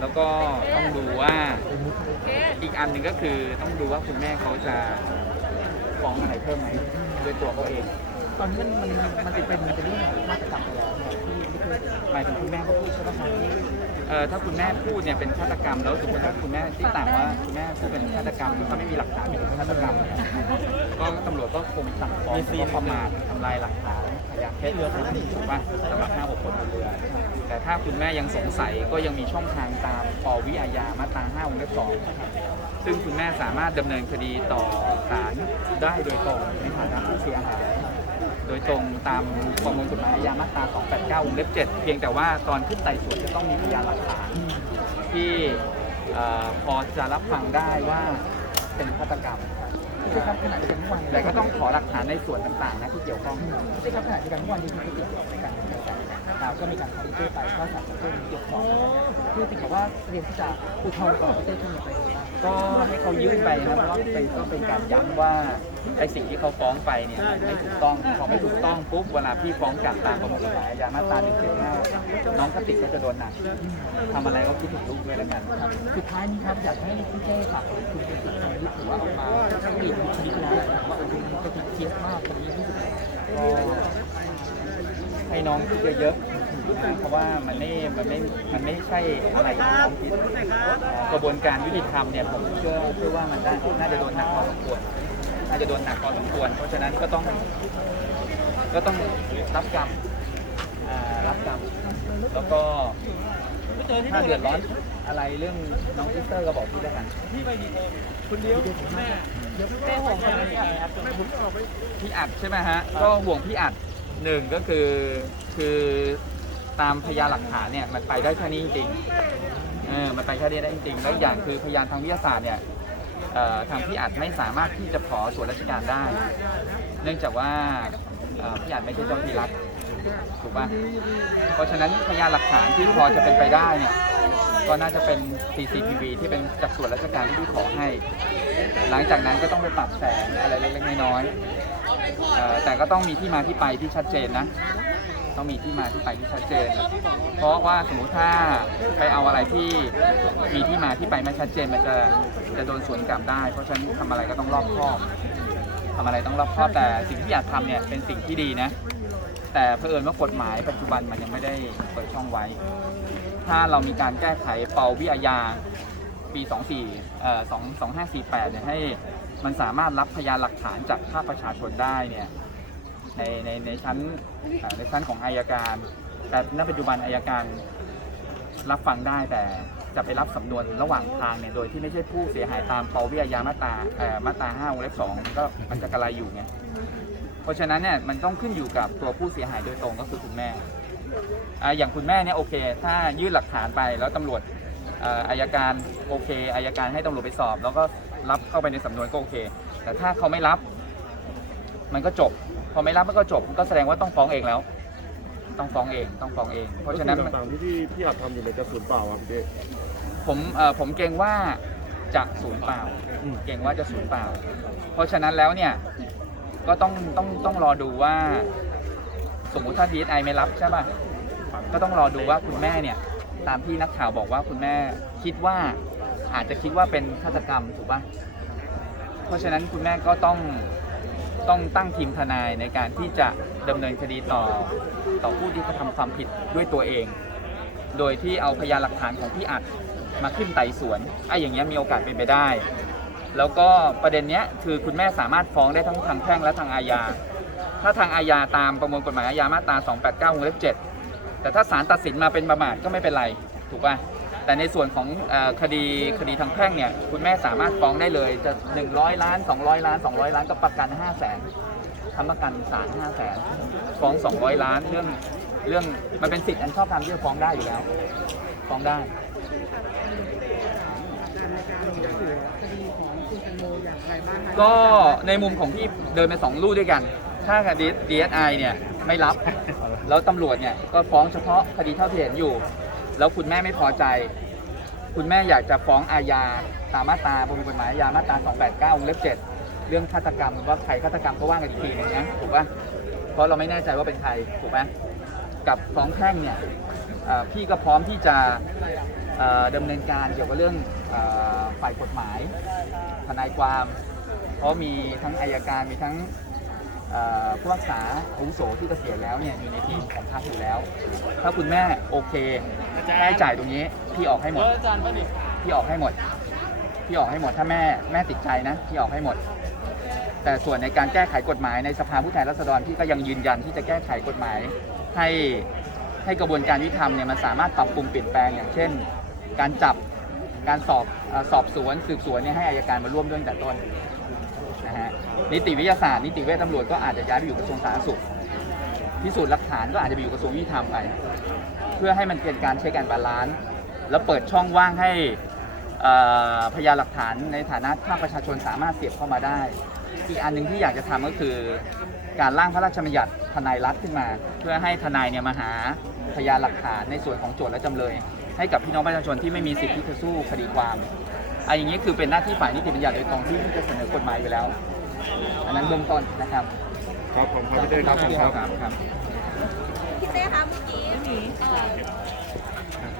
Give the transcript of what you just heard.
แล้วก็ต้องดูว่าอีกอันหนึ่งก็คือต้องดูว่าคุณแม่เขาจะฟ้องอะไรเพิ่มไหมโดยตัวเขาเอง ตอนนี้มันมันมันเป็นเป็นเป็นเรื่องมาตรฐานแล้วที่ที่เคยหมายถึงคุณแม่เขาพูดใช่ไหมครับ เอ่อถ้าคุณแม่พูดเนี่ยเป็นฆาตกรรมแล้วสมมติถ้าคุณแม่ที่ต่างว่าคุณแม่พูดเป็นฆาตกรรมถ้าไม่มีหลักฐานเป็นฆาตกรรมเนี่ยก็ตำรวจก็คงสั่งฟ้องเพราะประมาททำลายหลักฐานพยานเท็จถูกป่ะสำหรับห้าหกคนบนเรือ แต่ถ้าคุณแม่ยังสงสัยก็ยังมีช่องทางตามปวิอาญามาตรา5วงเล็บ2ซึ่งคุณแม่สามารถดำเนินคดีต่อศาลได้โดยตรงในฐานะผู้เสียหาย โดยตรงตามประมวลกฎหมายอาญามาตรา 289 วงเล็บ 7 เพียงแต่ว่าตอนขึ้นไต่สวนจะต้องมีพยานหลักฐานที่เอ่อพอจะรับฟังได้ว่าเป็นฆาตกรรมไม่ใช่ครับขณะเดียวกันเมื่อวานแต่ก็ต้องขอหลักฐานในส่วนต่างๆ นะที่เกี่ยวข้องไม่ใช่ครับขณะเดียวกันเมื่อวานที่คุณติดในการดำเนินการ ครับก็มีการคอมพิวเตอร์ไปก็สั่งเพิ่มเกี่ยวกับคือติดกับว่าเรียมที่จะอุทธรณ์ต่อประเทศที่มีไปก็ให้เขายื่นไปนะเพราะเป็นก็เป็นการย้ำว่าไอ้สิ่งที่เขาฟ้องไปเนี่ยไม่ถูกต้องพอไม่ถูกต้องปุ๊บเวลาพี่ฟ้องกลับตามประมวลกฎหมายอาญามาตรา175น้องกติกก็จะโดนหนักทำอะไรก็คิดถึงลูกด้วยแล้วกันครับสุดท้ายนี้ครับอยากให้พี่เจ้ฝากถึงคุณเป็นสิทธิ์ของยุทธถือว่าออกมาเปลี่ยนบุคลิกแล้วว่าเออคุณกระติกเทียบมากคนนี้รู้สึกไง ก็ ให้น้องคิดเยอะๆเพราะว่ามันไม่ มันไม่ มันไม่ใช่อะไรที่น้องคิดกระบวนการยุติธรรมเนี่ยผมเชื่อเชื่อว่ามันได้น่าจะโดนหนักพอสมควร น่าจะโดนหนักพอสมควร เพราะฉะนั้นก็ต้อง ก็ต้องรับกรรมอ่ารับกรรม แล้วก็ถ้าเดือดร้อนอะไรเรื่องน้องซิสเตอร์ก็บอกพี่แล้วกันแม่ห่วงคนนี้ครับพี่อัดใช่ไหมฮะ ก็ห่วงพี่อัด หนึ่งก็คือคือตามพยานหลักฐานเนี่ยมันไปได้แค่นี้จริงๆเออมันไปแค่นี้ได้จริงๆแล้วอย่างคือพยานทางวิทยาศาสตร์เนี่ยเอ่อทางพี่อัดไม่สามารถที่จะขอส่วนราชการได้ เนื่องจากว่าเอ่อพี่อัดไม่ใช่เจ้าหน้าที่รัฐถูกป่ะเพราะฉะนั้นพยานหลักฐานที่พอจะเป็นไปได้เนี่ยก็น่าจะเป็น CCTV ที่เป็นจากส่วนราชการที่พี่ขอให้ หลังจากนั้นก็ต้องไปปรับแสงอะไรเล็กๆน้อยๆ เอ่อแต่ก็ต้องมีที่มาที่ไปที่ชัดเจนนะ ต้องมีที่มาที่ไปที่ชัดเจน เพราะว่าสมมติถ้าไปเอาอะไรที่มีที่มาที่ไปไม่ชัดเจนมันจะจะโดนสวนกลับได้ เพราะฉะนั้นทำอะไรก็ต้องรอบคอบทำอะไรต้องรอบคอบแต่สิ่งที่อยากทำเนี่ยเป็นสิ่งที่ดีนะ แต่เผอิญว่ากฎหมายปัจจุบันมันยังไม่ได้เปิดช่องไว้ ถ้าเรามีการแก้ไขเปาวิอาญาปี 24เอ่อ2 2548เนี่ยให้ มันสามารถรับพยานหลักฐานจากภาคประชาชนได้เนี่ยในในในชั้นในชั้นของอายการ แต่ณปัจจุบันอายการรับฟังได้แต่จะไปรับสำนวนระหว่างทางเนี่ยโดยที่ไม่ใช่ผู้เสียหายตามปวิอาญามาตราเอ่อมาตรา5วงเล็บ2มันก็มันจะกระไรอยู่ไงเพราะฉะนั้นเนี่ยมันต้องขึ้นอยู่กับตัวผู้เสียหายโดยตรงก็คือคุณแม่อ่าอย่างคุณแม่เนี่ยโอเค ถ้ายื่นหลักฐานไปแล้วตำรวจอ่ออายการโอเคอายการให้ตำรวจไปสอบ แล้วก็ รับเข้าไปในสำนวนก็โอเค แต่ถ้าเขาไม่รับ มันก็จบ พอไม่รับมันก็จบ ก็แสดงว่าต้องฟ้องเองแล้ว ต้องฟ้องเอง ต้องฟ้องเอง เพราะฉะนั้นวัตถุต่างๆที่พี่พี่อัดทำอยู่ในกระสุนเปล่าครับพี่เต้ ผมเอ่อผมเกรงว่าจะสูญเปล่า อืม เกรงว่าจะสูญเปล่า เพราะฉะนั้นแล้วเนี่ย ก็ต้องต้องต้องรอดูว่า สมมุติถ้า DSI ไม่รับใช่ป่ะ ก็ต้องรอดูว่าคุณแม่เนี่ย ตามที่นักข่าวบอกว่าคุณแม่คิดว่า อาจจะคิดว่าเป็นฆาตกรรมถูกป่ะเพราะฉะนั้นคุณแม่ก็ต้องต้องตั้งทีมทนายในการที่จะดำเนินคดีต่อต่อผู้ที่กระทำความผิดด้วยตัวเอง โดยที่เอาพยานหลักฐานของพี่อัดมาขึ้นไต่สวนไอ้อย่างเงี้ยมีโอกาสเป็นไปได้ แล้วก็ประเด็นเนี้ยคือคุณแม่สามารถฟ้องได้ทั้งทางแพ่งและทางอาญา ถ้าทางอาญาตามประมวลกฎหมายอาญามาตรา 289วงเล็บ7แต่ถ้าศาลตัดสินมาเป็นประมาทก็ไม่เป็นไร ถูกป่ะ แต่ในส่วนของเออคดีคดีทางแพ่งเนี่ยคุณแม่สามารถฟ้องได้เลยจะ 100 ล้าน 200 ล้าน 200 ล้านก็ประกัน 5 0 0แสนทำประกันศาล5 0 0แสนฟ้อง 200 ล้านเรื่องเรื่องมันเป็นสิทธิ์อันชอบธรรมที่จะฟ้องได้อยู่แล้วฟ้องได้ก็ในมุมของพี่เดินไปสองลู่ด้วยกัน ถ้ากับ DSI เนี่ยไม่รับ แล้วตำรวจเนี่ยก็ฟ้องเฉพาะคดีเท่าที่เห็นอยู่ แล้วคุณแม่ไม่พอใจ คุณแม่อยากจะฟ้องอาญาตามมาตราประมวลกฎหมายอาญามาตรา289วงเล็บ7เรื่องฆาตกรรมว่าใครฆาตกรรมก็ว่ากันอีกทีนึงนะถูกปะเพราะเราไม่แน่ใจว่าเป็นใครถูกไหมกับฟ้องแพ่งเนี่ยพี่ก็พร้อมที่จะเอ่อดำเนินการเกี่ยวกับเรื่องฝ่ายกฎหมายทนายความ เพราะมีทั้งอายการมีทั้ง ผู้รักษาอาวุโสที่เกษียณแล้วเนี่ยอยู่ในทีมของพรรคอยู่แล้ว ถ้าคุณแม่โอเคค่าใช้จ่ายตรงนี้พี่ออกให้หมดพี่ออกให้หมดพี่ออกให้หมดถ้าแม่แม่ติดใจนะพี่ออกให้หมด แต่ส่วนในการแก้ไขกฎหมายในสภาผู้แทนราษฎรพี่ก็ยังยืนยันที่จะแก้ไขกฎหมายให้ให้กระบวนการยุติธรรมเนี่ยมันสามารถปรับปรุงเปลี่ยนแปลงอย่างเช่น การจับการสอบสอบสวนสืบสวนเนี่ยให้อายการมาร่วมด้วยตั้งแต่ต้น นิติวิทยาศาสตร์นิติเวชตำรวจก็อาจจะย้ายไปอยู่กระทรวงสาธารณสุขพิสูจน์หลักฐานก็อาจจะไปอยู่กระทรวงยุติธรรมไป เพื่อให้มันเป็นการเช็คการบาลานซ์แล้วเปิดช่องว่างให้พยานหลักฐานในฐานะภาคประชาชนสามารถเสียบเข้ามาได้ อีกอันหนึ่งที่อยากจะทำก็คือ การร่างพระราชบัญญัติทนายรัฐขึ้นมา เพื่อให้ทนายเนี่ยมาหาพยานหลักฐานในส่วนของโจทย์และจำเลย ให้กับพี่น้องประชาชนที่ไม่มีสิทธิ์ที่จะสู้คดีความไอันอย่างนี้คือเป็นหน้าที่ฝ่ายนิติบัญญัติโดยตรงที่จะเสนอกฎหมายไปแล้ว อันนั้นเบื้องต้นนะครับครับผมครับพี่เต้ครับครับ ครับ พี่เต้คะเมื่อกี้เอ่อ